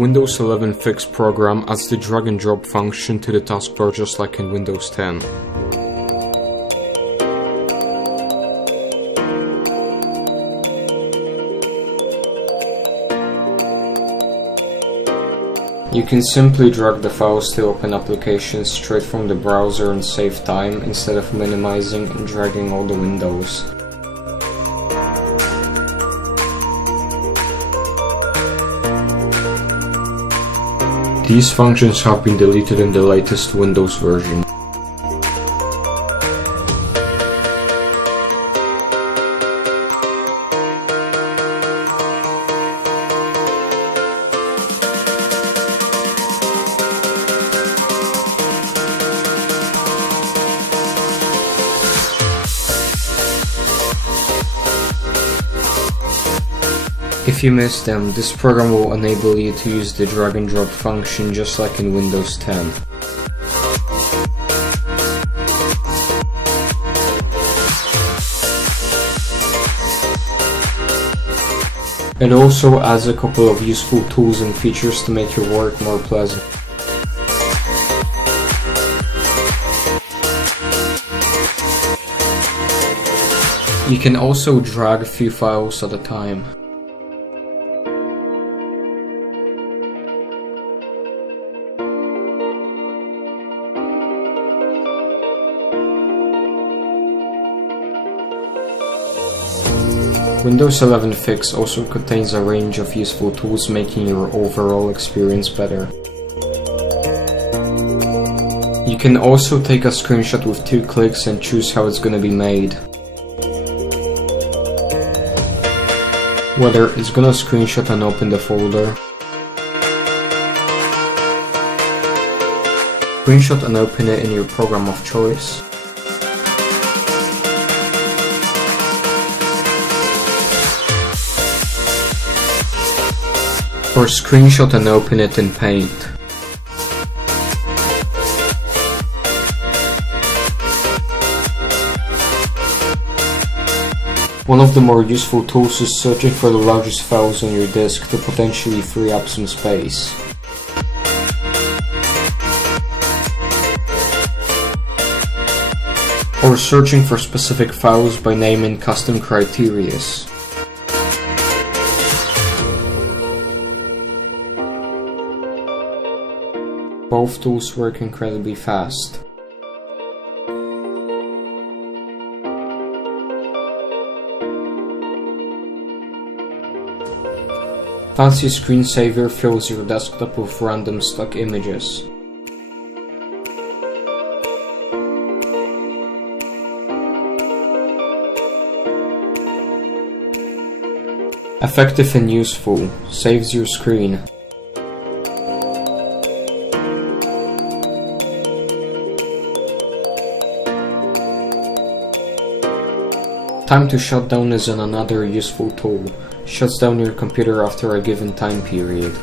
Windows 11 Fix program adds the drag and drop function to the taskbar just like in Windows 10. You can simply drag the files to open applications straight from the browser and save time instead of minimizing and dragging all the windows. These functions have been deleted in the latest Windows version. If you missed them, this program will enable you to use the drag and drop function just like in Windows 10. It also adds a couple of useful tools and features to make your work more pleasant. You can also drag a few files at a time. Windows 11 Fix also contains a range of useful tools making your overall experience better. You can also take a screenshot with 2 clicks and choose how it's going to be made. Whether it's going to screenshot and open the folder, screenshot and open it in your program of choice, or screenshot and open it in Paint. One of the more useful tools is searching for the largest files on your disk to potentially free up some space. Or searching for specific files by name in custom criterias. Both tools work incredibly fast. Fancy Screensaver fills your desktop with random stock images. Effective and useful, saves your screen. Time to shut down is another useful tool. Shuts down your computer after a given time period.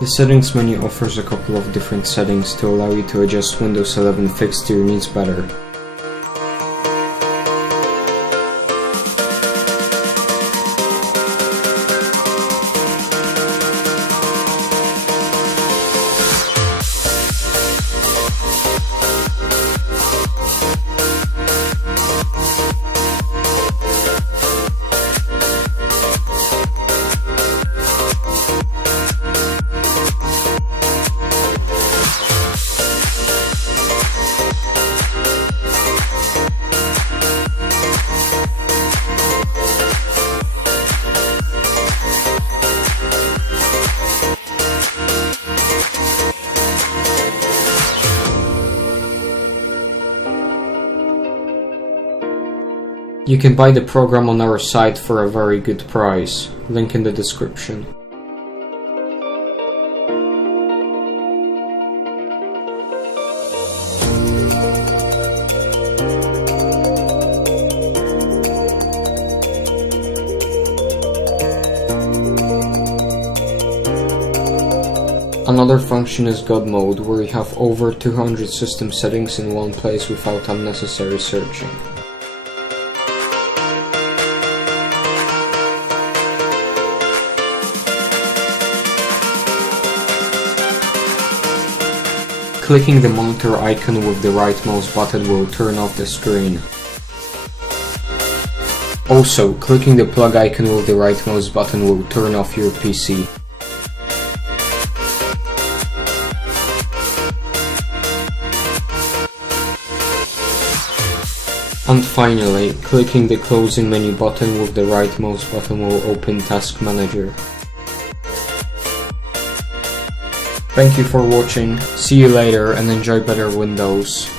The settings menu offers a couple of different settings to allow you to adjust Windows 11 Fix to your needs better. You can buy the program on our site for a very good price, link in the description. Another function is God mode, where you have over 200 system settings in one place without unnecessary searching. Clicking the monitor icon with the right mouse button will turn off the screen. Also, clicking the plug icon with the right mouse button will turn off your PC. And finally, clicking the closing menu button with the right mouse button will open Task Manager. Thank you for watching, see you later and enjoy better Windows.